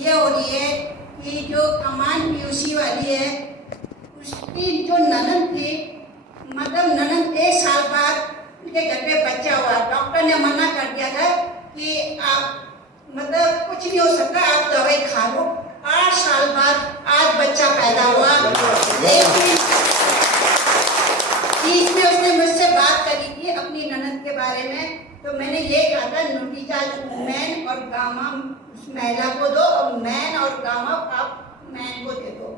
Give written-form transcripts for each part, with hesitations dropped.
ये हो रही है कि जो कमान पीयूसी वाली है उसकी जो ननद थी, मतलब ननद 1 साल बाद उनके घर पे बच्चा हुआ। डॉक्टर ने मना कर दिया था कि आप मतलब कुछ नहीं हो सकता, आप दवाई खा लो। 8 साल बाद आज बच्चा पैदा हुआ। लेकिन बीच में उसने मुझसे बात करी थी अपनी ननद के बारे में, तो मैंने ये कहा था न्यूट्रीचार्ज मैन और गामा उस महिला को दो और मैन और गामा आप मैन को दे दो।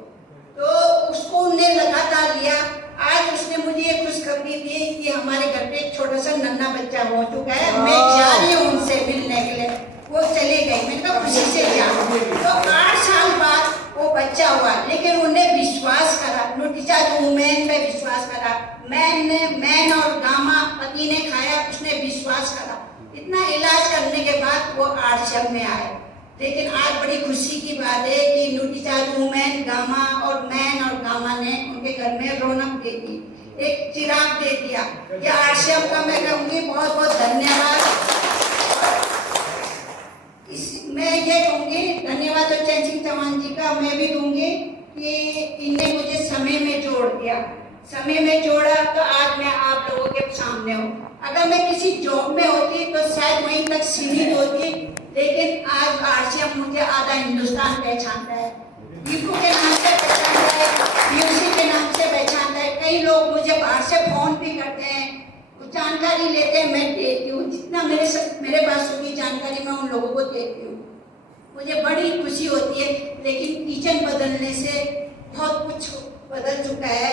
तो उसको उन्हें लगातार लिया। आज उसने मुझे ये खुशखबरी दी कि हमारे घर पे एक छोटा सा नन्हा बच्चा हो चुका है। मैं जा रही हूँ उनसे मिलने के लिए, वो चले गए। मैंने कहा खुशी से जा। तो 8 साल बाद वो बच्चा हुआ, लेकिन उन्हें विश्वास करा, न्यूट्रीचार्ज वुमेन पे विश्वास करा। मैन और गामा पति ने खाया, उसने विश्वास करा। इतना इलाज करने के बाद वो आश्रम में आए। लेकिन आज बड़ी खुशी की बात है कि न्यूट्रीचार्ज वुमेन गामा और मैन और गामा ने उनके घर में रौनक दे दी, एक चिराग दे दिया। ये आश्रम का मैं कहूँगी बहुत बहुत धन्यवाद। मैं ये कहूँगी धन्यवाद तो चैन सिंह चौहान जी का मैं भी दूंगी कि इन्हें मुझे समय में जोड़ दिया। समय में जोड़ा तो आज मैं आप लोगों के सामने हूँ। अगर मैं किसी जॉब में होती तो शायद वहीं तक सीमित होती, लेकिन आज आरसीएम मुझे आधा हिंदुस्तान पहचानता है, दीपू के नाम से पहचानता है, पीयूसी के नाम से पहचानता है। कई लोग मुझे बाहर से फोन भी करते हैं, जानकारी लेते हैं, मैं देती हूँ। जितना मेरे पास होगी जानकारी मैं उन लोगों को देती हूँ। मुझे बड़ी खुशी होती है। लेकिन किचन बदलने से बहुत कुछ बदल चुका है।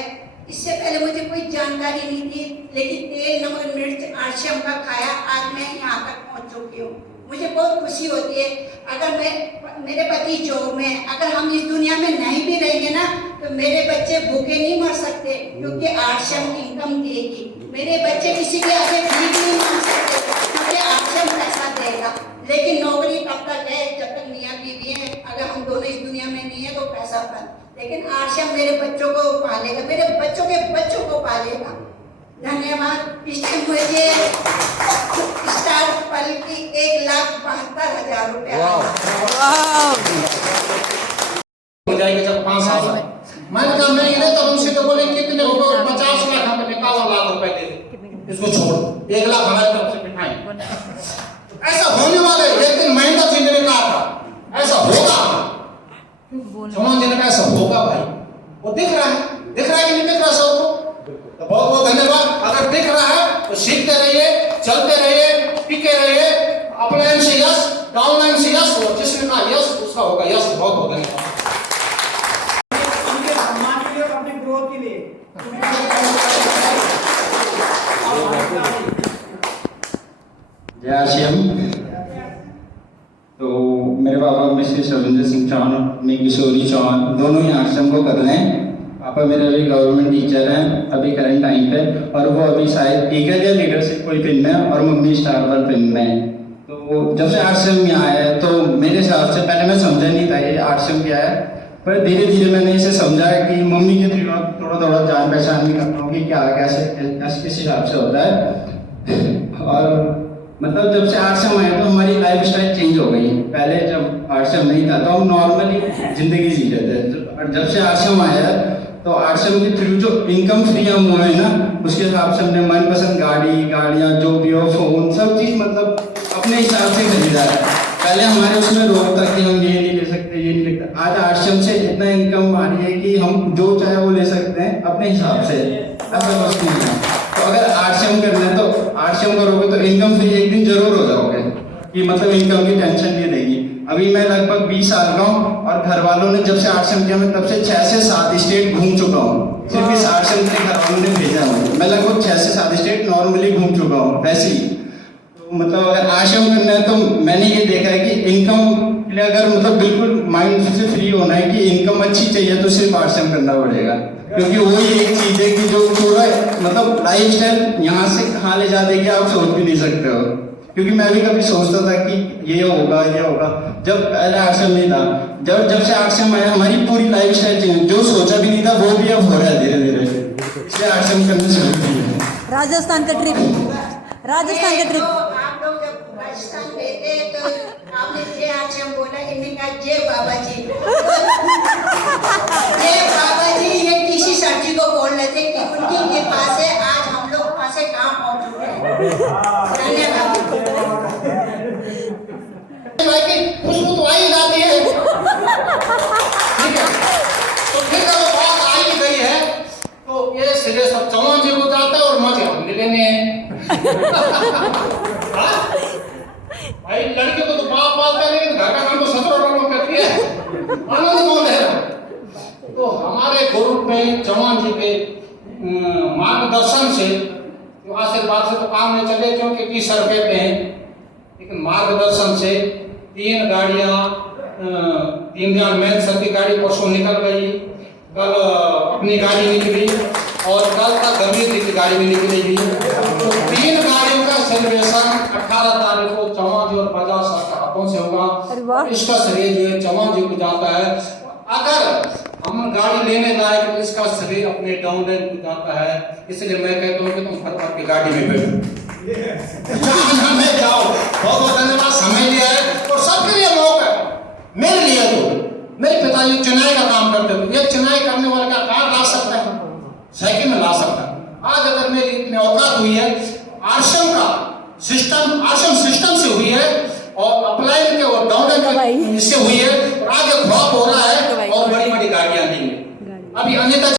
इससे पहले मुझे कोई जानकारी नहीं थी, लेकिन तेल नमक मिर्च आश्रम का खाया, आज मैं यहाँ तक पहुँच चुकी हूँ। मुझे बहुत खुशी होती है। अगर मेरे पति जॉब में, अगर हम इस दुनिया में नहीं भी रहेंगे ना, तो मेरे बच्चे भूखे नहीं मर सकते, क्योंकि आश्रम इनकम देगी। मेरे बच्चे किसी के आगे भीख नहीं मांग सकते, क्योंकि आश्रम पैसा देगा। लेकिन नौकरी तब तक है जब तक मियाँ बीवी है। अगर हम दोनों इस दुनिया में नहीं है तो पैसा बंद। लेकिन आश्रम मेरे बच्चों को पालेगा, मेरे बच्चों के बच्चों को पालेगा। धन्यवाद। इसने मुझे स्टार पल की 1,72,000 रुपया जब 5 साल मैंने कहा मैं इन्हें तो हमसे तो बोले कितने 50 लाख हमें 51 लाख रुपए दे दे, इसको छोड़ 1 लाख हमारी तरफ से बिठाएं। ऐसा होने वाला है। एक दिन महेंद्र सिंह ने कहा था ऐसा होगा, चौहान जी ने कहा ऐसा होगा भाई। वो दिख रहा है कि नहीं दिख रहा सबको? तो बहुत बहुत धन्यवाद। अगर दिख रहा है तो सीखते रहिए, चलते रहिए, टिके रहिए। अपलाइन से यस, डाउनलाइन से यस, और जिसने कहा यस उसका होगा यस। बहुत बहुत धन्यवाद। उनके सम्मान के लिए और अपने ग्रोथ के लिए जय आश्रम। तो मेरे पापा मिस्टर रविंद्र सिंह चौहान, मैं किशोरी चौहान, दोनों ही आश्रम को कर रहे हैं। पापा मेरे अभी गवर्नमेंट टीचर हैं अभी करंट टाइम पे, और वो अभी शायद ईगल या लीडरशिप कोई फिल्म है, और मम्मी स्टार वाल फिल्म में है। तो जब से आश्रम में आया है तो मेरे हिसाब से पहले मैं समझा नहीं था ये आश्रम क्या है, पर धीरे धीरे मैंने इसे समझा कि मम्मी के थ्रू थोड़ा थोड़ा जान पहचान भी करता हूँ कि क्या कैसे किस हिसाब से होता है। और मतलब जब से आश्रम आया तो हमारी लाइफ स्टाइल चेंज हो गई। पहले जब आश्रम नहीं था तो हम नॉर्मली जिंदगी जी रहे थे, और जब से आश्रम आया तो आश्रम के थ्रू जो इनकम फ्री हम हुए हैं ना, उसके हिसाब से हमने मनपसंद गाड़ियाँ जो भी हो, फोन, सब चीज़ मतलब अपने हिसाब से खरीदा है। पहले हमारे उसमें रोक था कि हम ये नहीं ले सकते, ये नहीं ले सकते। आज आश्रम से इतना इनकम आ रही है कि हम जो चाहे वो ले सकते हैं अपने हिसाब से, ऐसा कुछ नहीं है। तो अगर आश्रम करना है तो आश्रम करोगे तो इनकम फ्री एक दिन जरूर हो जाओगे, कि मतलब इनकम की टेंशन नहीं रहेगी। अभी मैं लगभग 20 साल का हूँ, और घर वालों ने जब से आश्रम किया मैं तब से 6 से 7 स्टेट घूम चुका हूँ। सिर्फ इस आश्रम के घर वालों ने भेजा है। मैं लगभग 6 से 7 स्टेट नॉर्मली घूम चुका हूँ वैसे ही। तो मतलब अगर आश्रम करना है तो मैंने ये देखा है कि इनकम के लिए अगर मतलब बिल्कुल माइंड से फ्री होना है कि इनकम अच्छी चाहिए तो सिर्फ आश्रम करना पड़ेगा, क्योंकि वही एक चीज़ है कि जो पूरा मतलब लाइफ स्टाइल यहाँ से कहाँ ले जा देगी आप सोच भी नहीं सकते हो। क्योंकि मैं भी कभी सोचता था कि ये होगा, जब पहले आश्रम नहीं था। जब से आश्रम आया हमारी पूरी लाइफ स्टाइल चेंज, जो सोचा भी नहीं था वो भी अब हो रहा है धीरे धीरे। इसलिए आश्रम करना शुरू किया। राजस्थान का ट्रिप आप लोग जब राजस्थान गए थे तो आपने जय आश्रम बोला, इन्हें कहा जय बाबा जी। जय बाबा जी ये किसी सर जी को बोल रहे थे कि उनकी कृपा से आज हम लोग वहां से कहाँ पहुंच चुके हैं। धन्यवाद। भाई की खुशबू तो आई जाती है, ठीक है। तो फिर जब बात आई गई है तो ये सिरे सब चौहान जी को जाता है और मजे हमने लेने हैं। हाँ? भाई लड़के को तो बाप पालता है लेकिन घर का काम तो ससुर लोग करती है। आनंद कौन है? तो हमारे ग्रुप में चौहान जी के मार्गदर्शन से, तो आशीर्वाद से तो काम नहीं चले क्योंकि 20 रुपए पे हैं, लेकिन मार्गदर्शन से 3 गाड़ियां 3 दिन में सबकी गाड़ी परसों निकल गई, कल अपनी गाड़ी निकली और कल तक गंभीर जी की गाड़ी भी निकलेगी। तो 3 गाड़ियों का सेलिब्रेशन 18 तारीख को चौहान जी और बजाज सर के हाथों से होगा। इसका श्रेय जो है चौहान जी को जाता है। अगर हम गाड़ी लेने लायक तो इसका श्रेय अपने डाउनलाइन को जाता है। इसलिए मैं कहता हूँ कि तुम घर पर की गाड़ी में बैठो, जहाँ में जाओ। बहुत बहुत धन्यवाद, समय लिया है और सबके लिए मौका है। मेरे लिए तो मेरे पिताजी चुनाई का काम करते थे, ये चुनाई करने वाला का कार ला सकता है, साइकिल में ला सकता है। आज अगर मेरी इतनी औकात हुई है, आश्रम का सिस्टम, आश्रम सिस्टम से हुई है और अप्लाई के और डाउनलाइन इससे हुई है, और आगे ख्वाब हो रहा है और बड़ी बड़ी गाड़ियां दी। अभी अन्यथा